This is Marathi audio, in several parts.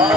Oh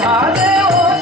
झाले ओ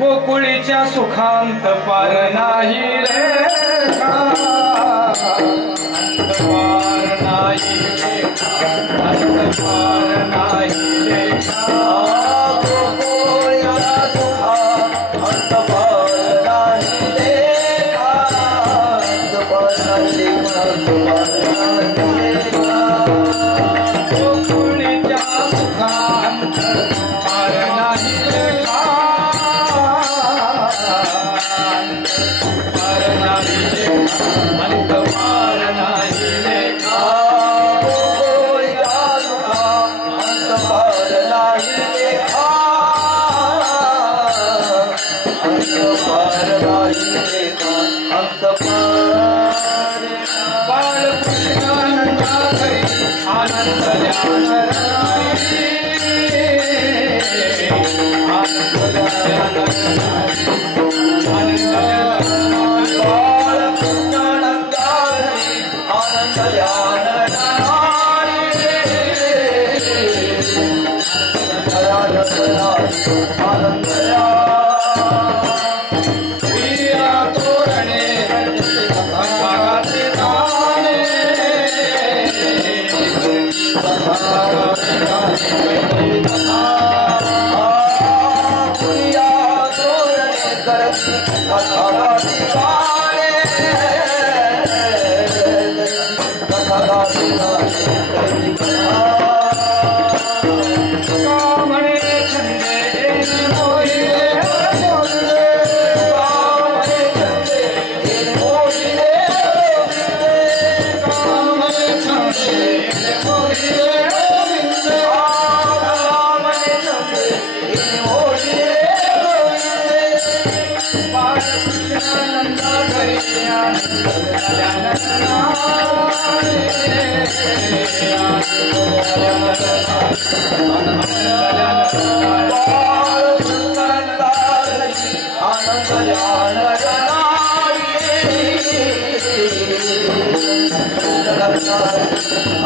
गोकुळीच्या सुखांत पार नाही रे अंत पार नाही रे अंत पार नाही रे गोकुळीच्या सुखांत पार नाही रे अंत पार नाही गोकुळीच्या सुखांत पार नाही रे अंत पार नाही रे अंत पार नाही रे अंत पार नाही रे अंत पार बाळकृष्णानंदा घरी आनंद ध्यान राई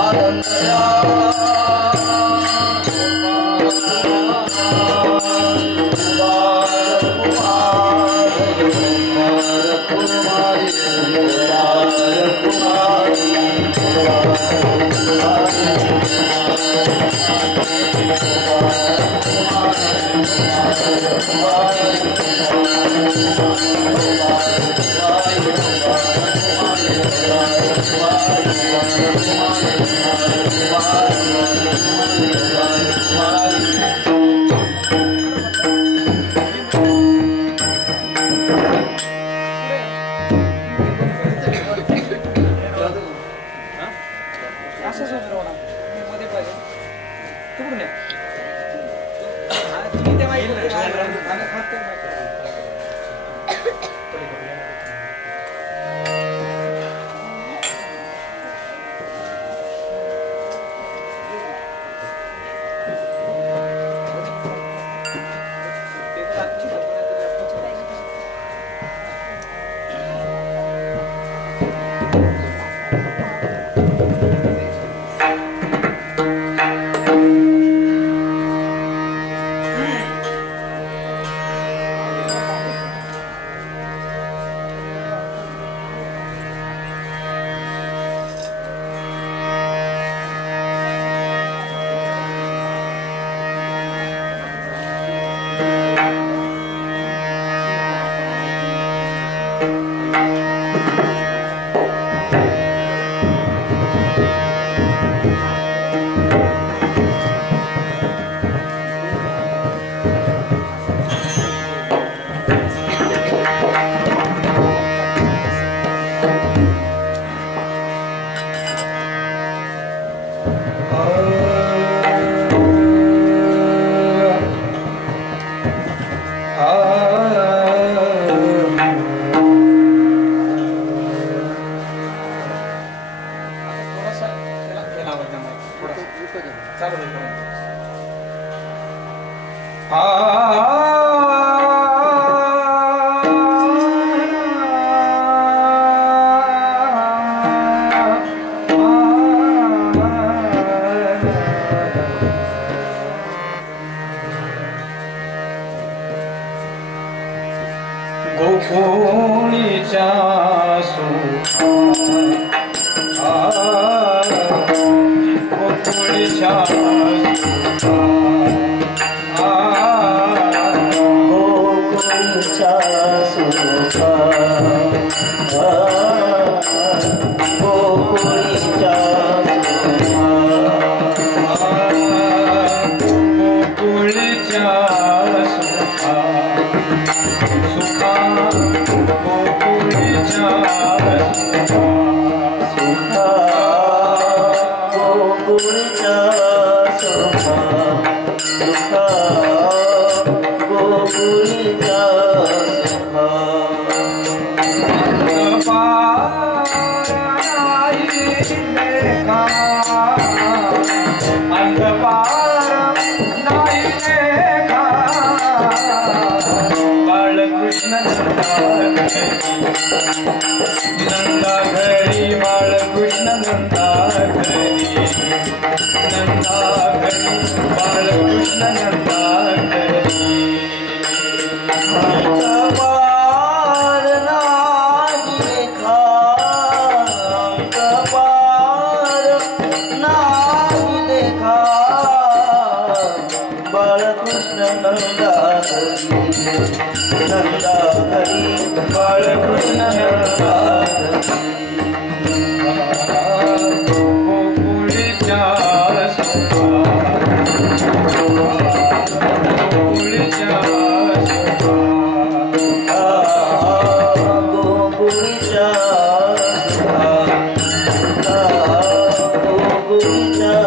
आनंद ध्यान आनंद गोकुळीच्या सुखा गोकुळीच्या गोकुळीच्या सुखा गोकुळीच्या गोकुळीच्या सुखा सुखा गोकुळीच्या सुखा गोकुळीच्या सुखा सुखा गोकुळीच्या सुखा नंदा घरी बाळकृष्ण नंदा घरी नंदा घरी बाळकृष्ण नंदा घरी कपाळ नाही लेखा कपाळ नाही लेखा बाळकृष्ण नंदा घरी नंदा घरी बाळकृष्ण नंदा गोकुळीच्या सुखा गोकुळीच्या सुखा गोकुळीच्या सुखा गोकुळीच्या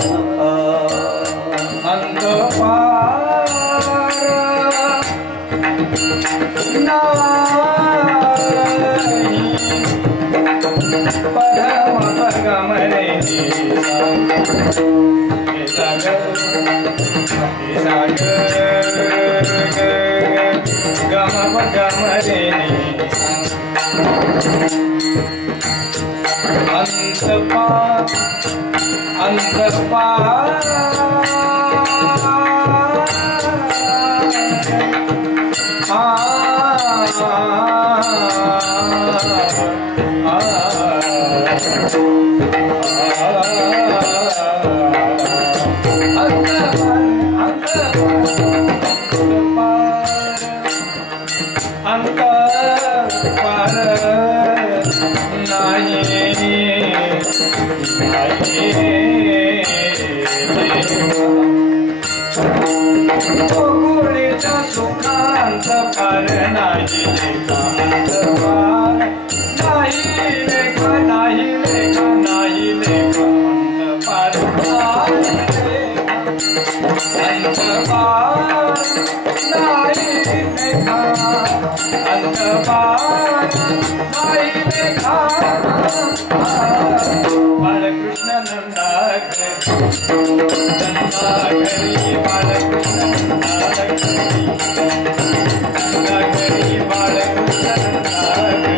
सुखा अंतपार परम गमरे गम गमरे अंतपार गोकुळीच्या सुखांत पार नाही लेखा नाही लेखा नाही लेखा पार अंत पार नाही लेखा अंत पार नाही लेखा बाळकृष्ण नंदा घरी बाळकृष्ण नंदा घरी बाळकृष्ण नंदा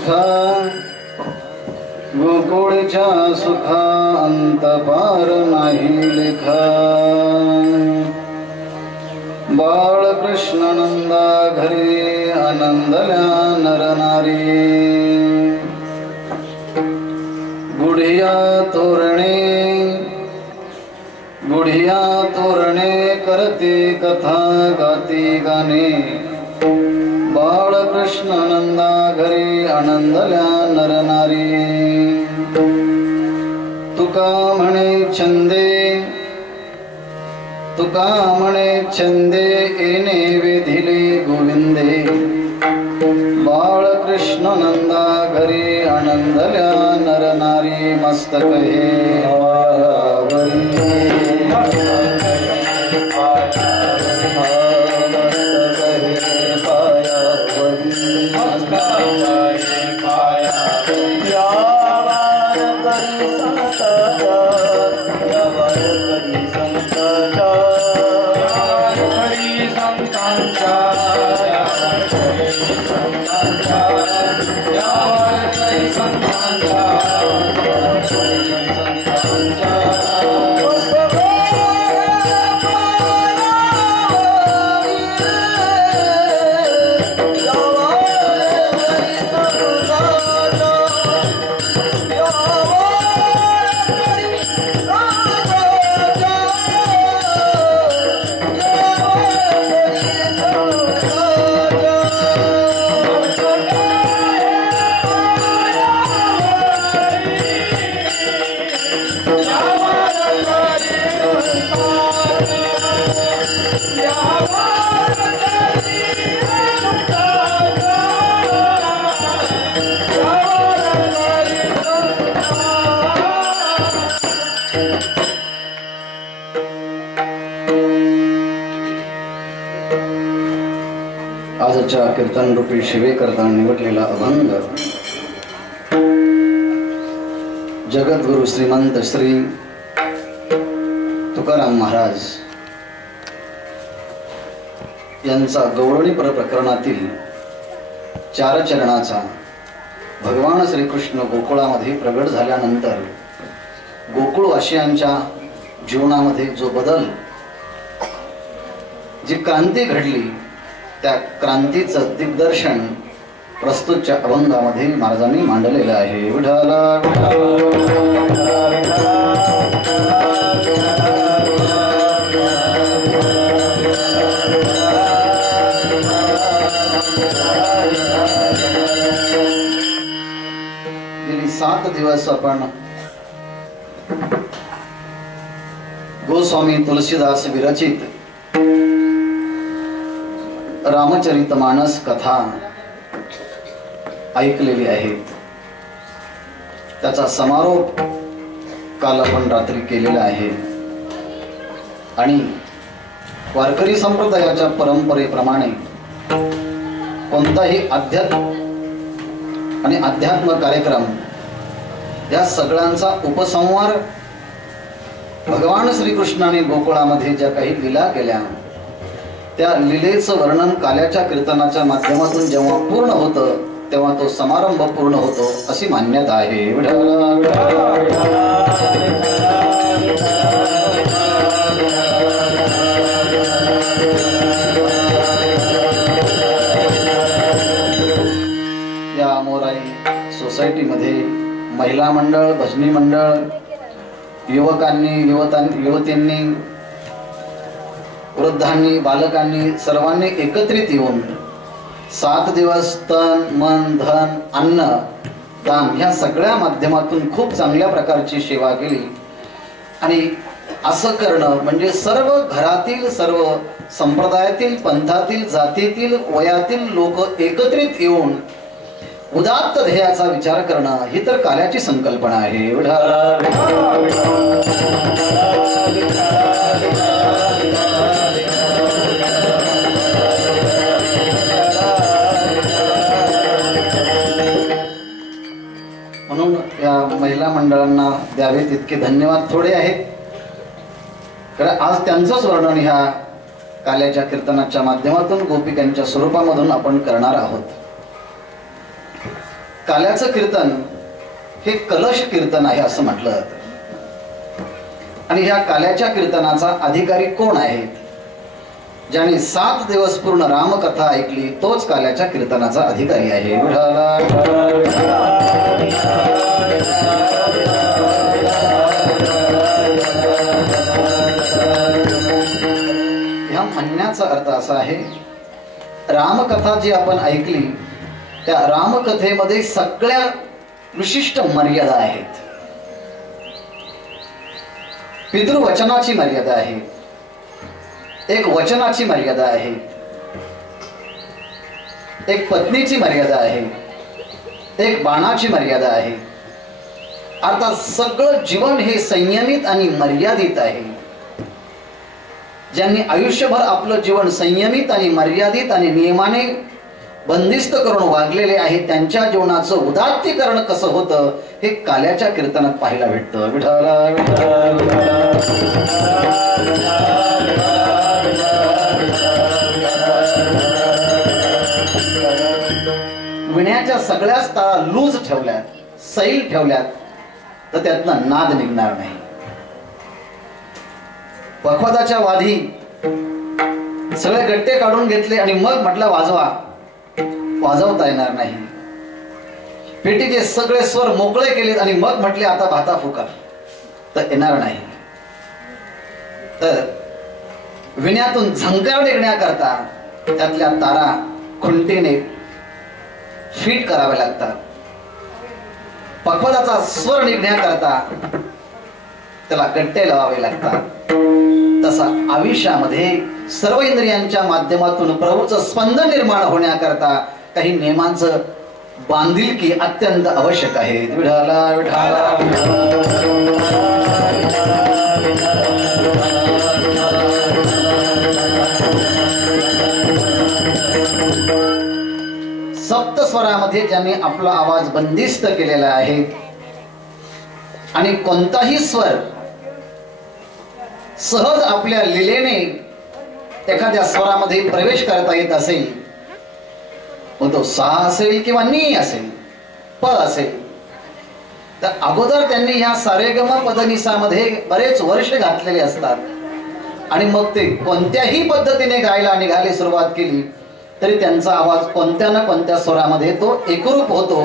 सुखा गोकुळच्या सुखा अंत पार नाही लेखा बाळकृष्ण नंदा घरी आनंदल्या नरनारी गुढिया तोरणे करते कथा गाती गाणे बाळकृष्ण नंदा घरी आनंदल्या नरनारी तुका म्हणे छंदे येणे वेधिले गोविंदे बाळकृष्ण नंदा घरी आनंदल्या नरनारी मस्तक हे आजच्या कीर्तन रूपी शिवेकरता निवडलेला अभंग जगद्गुरु श्रीमंत श्री तुकाराम महाराज यांचा गवळणी प्रकरणातील 4 चरणाचा भगवान श्रीकृष्ण गोकुळामध्ये प्रगट झाल्यानंतर गोकुळवासियांच्या जीवनामध्ये जो बदल, जी क्रांती घडली, त्या क्रांतीचं दिग्दर्शन प्रस्तुतच्या अभंगामध्ये महाराजांनी मांडलेलं आहे. विठ्ठला गेली 7 दिवस आपण गोस्वामी तुलसीदास विरचित रामचरितमानस कथा ऐकलेली आहे. त्याचा समारोप काल आपण रात्री केलेला आहे आणि वारकरी संप्रदायाच्या परंपरेप्रमाणे कोणताही अध्यात्म कार्यक्रम या सगळ्यांचा उपसंहार भगवान श्रीकृष्णाने गोकुळामध्ये ज्या काही लीला केल्या त्या लीलेचं वर्णन काल्याच्या कीर्तनाच्या माध्यमातून जेव्हा पूर्ण होतं तेव्हा तो समारंभ पूर्ण होतो अशी मान्यता आहे. या मोराई सोसायटीमध्ये महिला मंडळ, भजनी मंडळ, युवतींनी, वृद्धांनी, बालकांनी सर्वांनी एकत्रित येऊन 7 दिवस तन, मन, धन, अन्न, दान ह्या सगळ्या माध्यमातून खूप चांगल्या प्रकारची सेवा केली. आणि असं करणं म्हणजे सर्व घरातील, सर्व संप्रदायातील, पंथातील, जातीतील, वयातील लोक एकत्रित येऊन उदात्त ध्येयाचा विचार करणं ही तर काल्याची संकल्पना आहे. म्हणून या महिला मंडळांना द्यावे तितके धन्यवाद थोडे आहेत, कारण आज त्यांचंच वर्णन ह्या काल्याच्या कीर्तनाच्या माध्यमातून गोपिकांच्या स्वरूपामधून आपण करणार आहोत. काल्याचं कीर्तन हे कलश कीर्तन आहे असं म्हटलं जातं. आणि ह्या काल्याच्या कीर्तनाचा अधिकारी कोण आहेत? ज्याने 7 दिवस पूर्ण रामकथा ऐकली तोच काल्याच्या कीर्तनाचा अधिकारी आहे. ह्या म्हणण्याचा अर्थ असा आहे, रामकथा जी आपण ऐकली त्या रामकथेमध्ये सगळ्या विशिष्ट मर्यादा आहेत. पितृवचनाची मर्यादा आहे, एक वचनाची मर्यादा आहे, एक पत्नीची मर्यादा आहे, एक बाणाची मर्यादा आहे. आता सगळं जीवन हे संयमित आणि मर्यादित आहे. ज्यांनी आयुष्यभर आपलं जीवन संयमित आणि मर्यादित आणि नियमाने बंदिस्त करून वागलेले आहे त्यांच्या जीवनाचं उदात्तीकरण कसं होतं हे काल्याच्या कीर्तनात पाहायला भेटतं. विण्याच्या सगळ्याच ताळा लूज ठेवल्यात, सैल ठेवल्यात तर त्यातनं नाद निघणार नाही. पखवादाच्या वाधी सगळे गट्टे काढून घेतले आणि मग म्हटलं वाजवा, वाजवता येणार नाही. पेटीचे सगळे स्वर मोकळे केले आणि मग म्हटले आता भाता फुका, तर येणार नाही. तर विण्यातून झंकार निघण्याकरता त्यातल्या तारा खुंटीने फिट कराव्या लागतात. पखवादाचा स्वर निघण्याकरता त्याला गट्टे लावावे लागतात. तसा आयुष्यामध्ये सर्व इंद्रियांच्या माध्यमातून प्रभूचं स्पंदन निर्माण होण्याकरता काही नियमांचं बांधिलकी अत्यंत आवश्यक आहे. विठाला विठाला सप्तस्वरामध्ये ज्यांनी आपला आवाज बंदिस्त केलेला आहे आणि कोणताही स्वर सहज आपल्या लीलेने एखाद्या स्वरामध्ये प्रवेश करता येत असेल, मग तो सा असेल किंवा नी असेल, प असेल, तर अगोदर त्यांनी ह्या सारेगम पदनिसामध्ये बरेच वर्ष घातलेले असतात आणि मग ते कोणत्याही पद्धतीने गायला निघायला सुरुवात केली तरी त्यांचा आवाज कोणत्या ना कोणत्या स्वरामध्ये तो एकरूप होतो,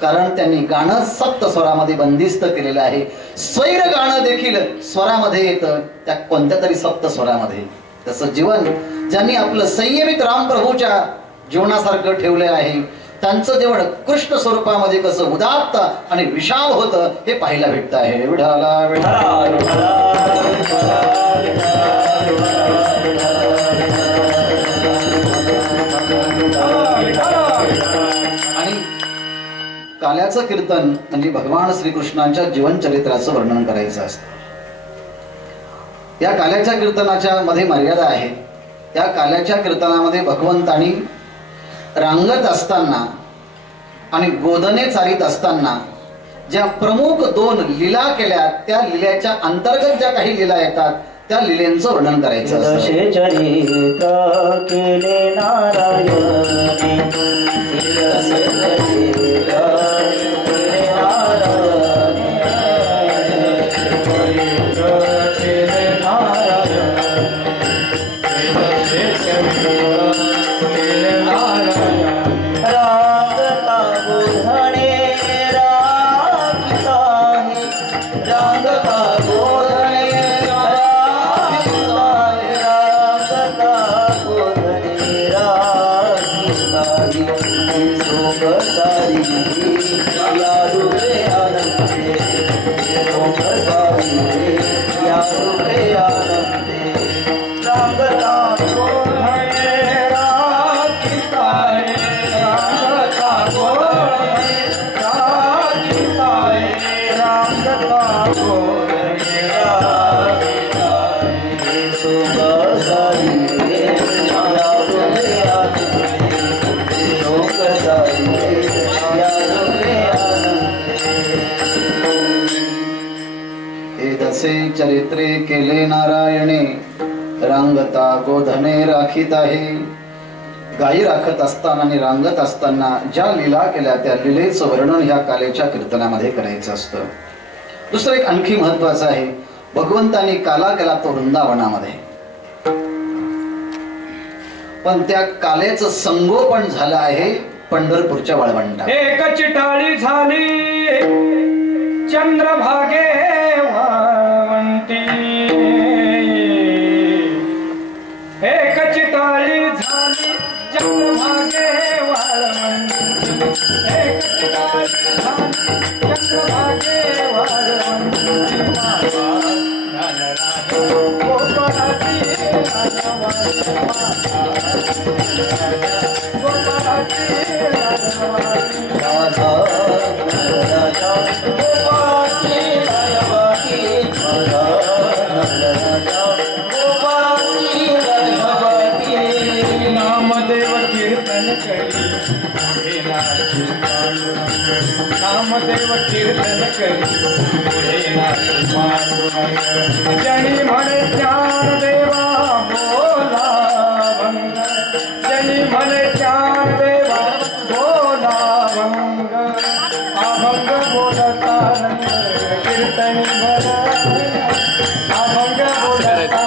कारण त्यांनी गाणं सप्त स्वरामध्ये बंदिस्त केलेलं आहे. स्वैर गाणं देखील स्वरामध्ये येतं, त्या कोणत्या तरी सप्त स्वरामध्ये. तसं जीवन ज्यांनी आपलं संयमित रामप्रभूच्या जीवनासारखं ठेवलं आहे त्यांचं जीवन कृष्ण स्वरूपामध्ये कसं उदात्त आणि विशाल होतं हे पाहायला भेटत आहे. विठाला विठाला काल्याचं कीर्तन म्हणजे भगवान श्रीकृष्णांच्या जीवनचरित्राचं वर्णन करायचं असतं. या काल्याच्या कीर्तनाच्या मध्ये मर्यादा आहे. या काल्याच्या कीर्तनामध्ये भगवंतानी रांगत असताना आणि गोधने चालित असताना ज्या प्रमुख 2 लीला केल्या त्या लीलेच्या अंतर्गत ज्या काही लीला येतात त्या लीलेंचं वर्णन करायचं असतं. केले नारायण चरित्रे केले नारायणे रांगता गोधने राखीत आहे. गायी राखत असताना आणि रांगत असताना ज्या लीला केल्या त्या लीलेचं वर्णन ह्या कालेच्या कीर्तनामध्ये करायचं असतं. दुसरं एक आणखी महत्वाचं आहे, भगवंताने काला केला तो वृंदावनामध्ये, पण त्या कालेचं संगोपन झालं आहे पंढरपूरच्या वाळवंटात. एक चिटाळी झाली चंद्रभागे वाळवंटी, एक चिटाळी झाली चंद्रभागे वाळवंटी, एक चिटाळी झाली चंद्रभागे वाळवंटी. गोपाळाची नामदेव कीर्तन करी नामदेव कीर्तन करी जनी म्हणे ज्ञान देवा बोला भंग, जनी म्हणे ज्ञान देवा बोला भंग, अभंग बोलता रंग कीर्तन भर, अभंग बोलता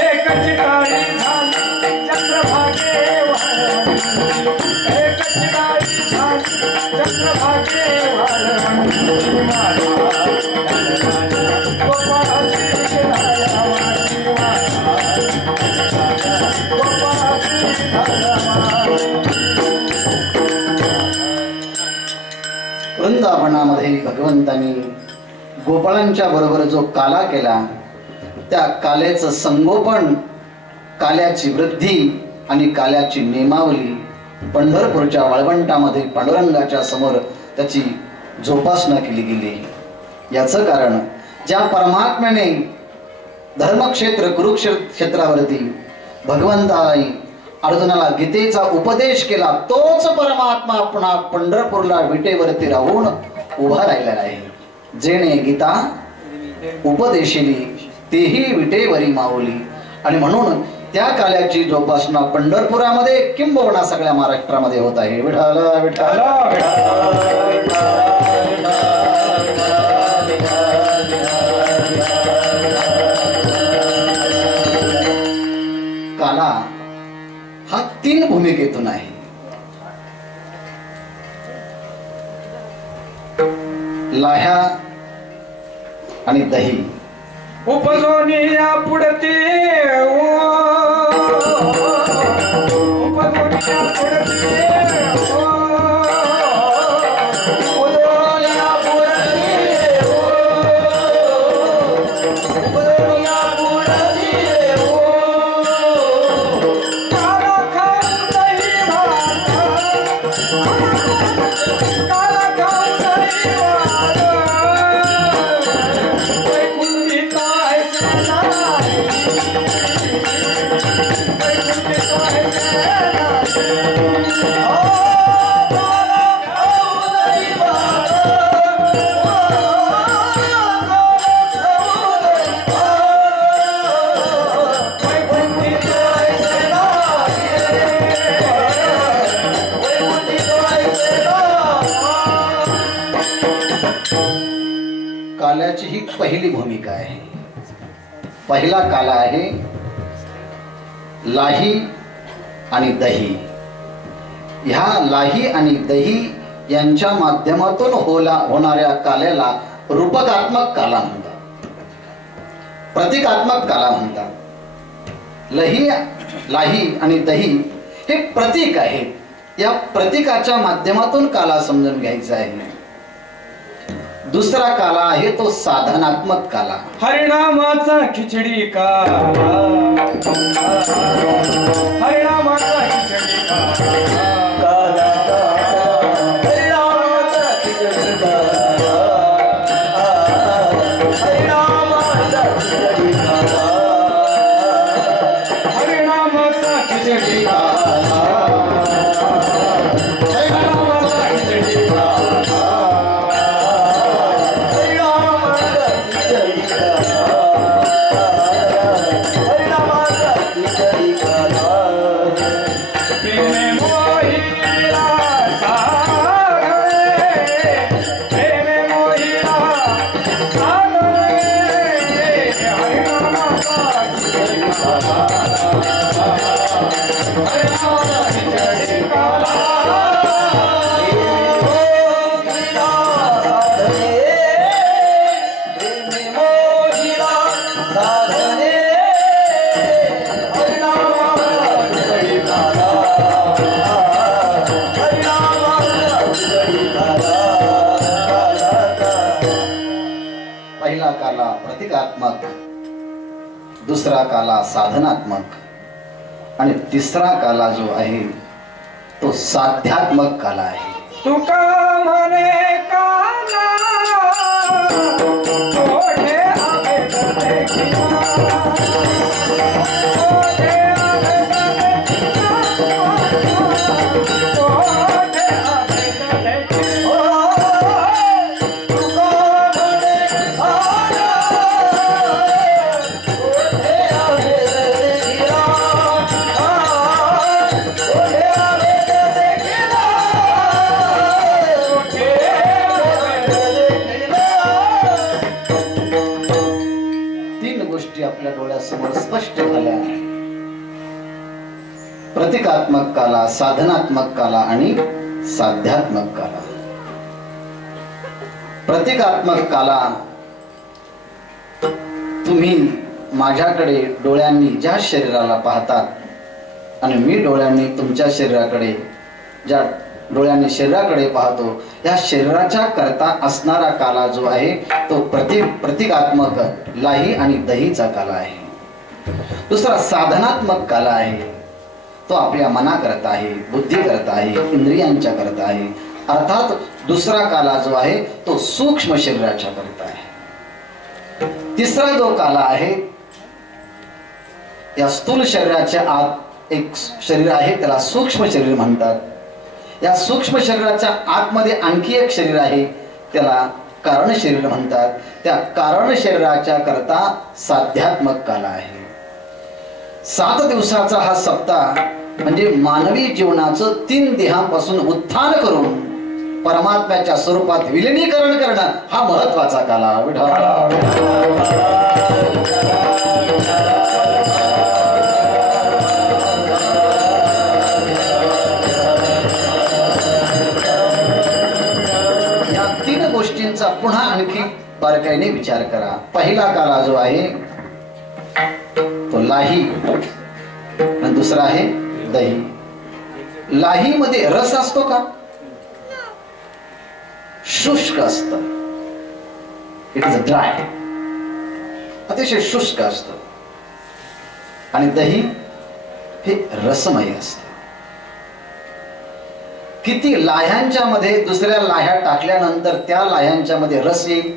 एक चिटाळी झाली चंद्रभागे वाळवंटी, एक चिटाळी झाली चंद्रभागे वाळवंटी. वृंदावनामध्ये भगवंतांनी गोपाळांच्या बरोबर जो काला केला त्या काल्याचं संगोपन, काल्याची वृद्धी आणि काल्याची नेमावली पंढरपूरच्या वाळवंटामध्ये पांडुरंगाच्या समोर त्याची जोपासना केली गेली. याचं कारण ज्या परमात्म्याने धर्मक्षेत्र कुरुक्षेत्रावरती भगवंताने अर्जुनाला गीतेचा उपदेश केला, तोच परमात्मा पुन्हा पंढरपूरला विटेवरती राहून उभा राहिलेला आहे. जेणे गीता उपदेशिली तेही विटेवरी माऊली. आणि म्हणून त्या काल्याची जोपासना पंढरपुरामध्ये किंबहुना सगळ्या महाराष्ट्रामध्ये होत आहे. विठाल विठाल काला हा 3 भूमिकेतून आहे. लाह्या आणि दही उपजोनिया पुढती उपजोनिया पुढती उपजोनिया पुढती काला खाऊन दही भात, काला खाऊन दही भात, काल्याची ही पहिली भूमिका आहे. पहिला काला आहे लाही आणि दही. ह्या लाही आणि दही यांच्या माध्यमातून होणाऱ्या काल्याला रूपकात्मक काला म्हणतात, प्रतिकात्मक काला म्हणतात. लाही आणि दही हे प्रतीक आहे. या प्रतीकाच्या माध्यमातून काला समजून घ्यायचा आहे. दुसरा काला आहे तो साधनात्मक काला. हरिनामाचा खिचडी काला, हरिनामाचा खिचडी काला, हरिनामाचा खिचडी काला, हरिनामाचा खिचडी पहिला काला प्रतिकात्मक, दुसरा काला साधनात्मक आणि तिसरा काला जो आहे तो साध्यात्मक काला आहे. तुका म्हणे काला ओढे आवे देखिला, ओढे आवे देखिला, ओढे आवे देखिला. तुका म्हणे काला ओढे आवे देखिला, ओढे आवे देखिला. तीन गोष्टी आपल्या डोळ्यासमोर स्पष्ट झाल्या. प्रतिकात्मक काला, साधनात्मक काला आणि साध्यात्मक काला. प्रतिकात्मक काला तुम्ही माझ्याकडे डोळ्यांनी ज्या शरीराला पाहतात आणि मी डोळ्यांनी तुमच्या शरीराकडे ज्या डोळ्यांनी शरीराकडे पाहतो, या शरीराच्या करता असणारा काला जो आहे तो प्रतिकात्मक लाही आणि दहीचा काला आहे. दुसरा साधनात्मक काला आहे, तो आपल्या मनाकरता आहे, बुद्धी करता आहे, इंद्रियांच्या करता आहे. अर्थात दुसरा काला जो आहे तो सूक्ष्म शरीराच्या करता आहे. तिसरा जो काला आहे, या स्थूल शरीराच्या आत एक शरीर आहे, त्याला सूक्ष्म शरीर म्हणतात. या सूक्ष्म शरीराच्या आतमध्ये आणखी एक शरीर आहे, त्याला कारण शरीर म्हणतात. त्या कारण शरीराच्या करता साध्यात्मक काला आहे. 7 दिवसाचा हा सप्ताह म्हणजे मानवी जीवनाचं 3 देहांपासून उत्थान करून परमात्म्याच्या स्वरूपात विलिनीकरण करणं हा महत्वाचा काला. या 3 गोष्टींचा पुन्हा आणखी बारकाईने विचार करा. पहिला काला जो आहे तो लाही आणि दुसरा आहे दही. लाही मध्ये रस असतो का? शुष्क असत. इट इज ड्राय, अतिशय शुष्क असत. आणि दही हे रसमय असत. किती लाह्यांच्या मध्ये दुसऱ्या लाह्या टाकल्यानंतर त्या लाह्यांच्या मध्ये रस येईल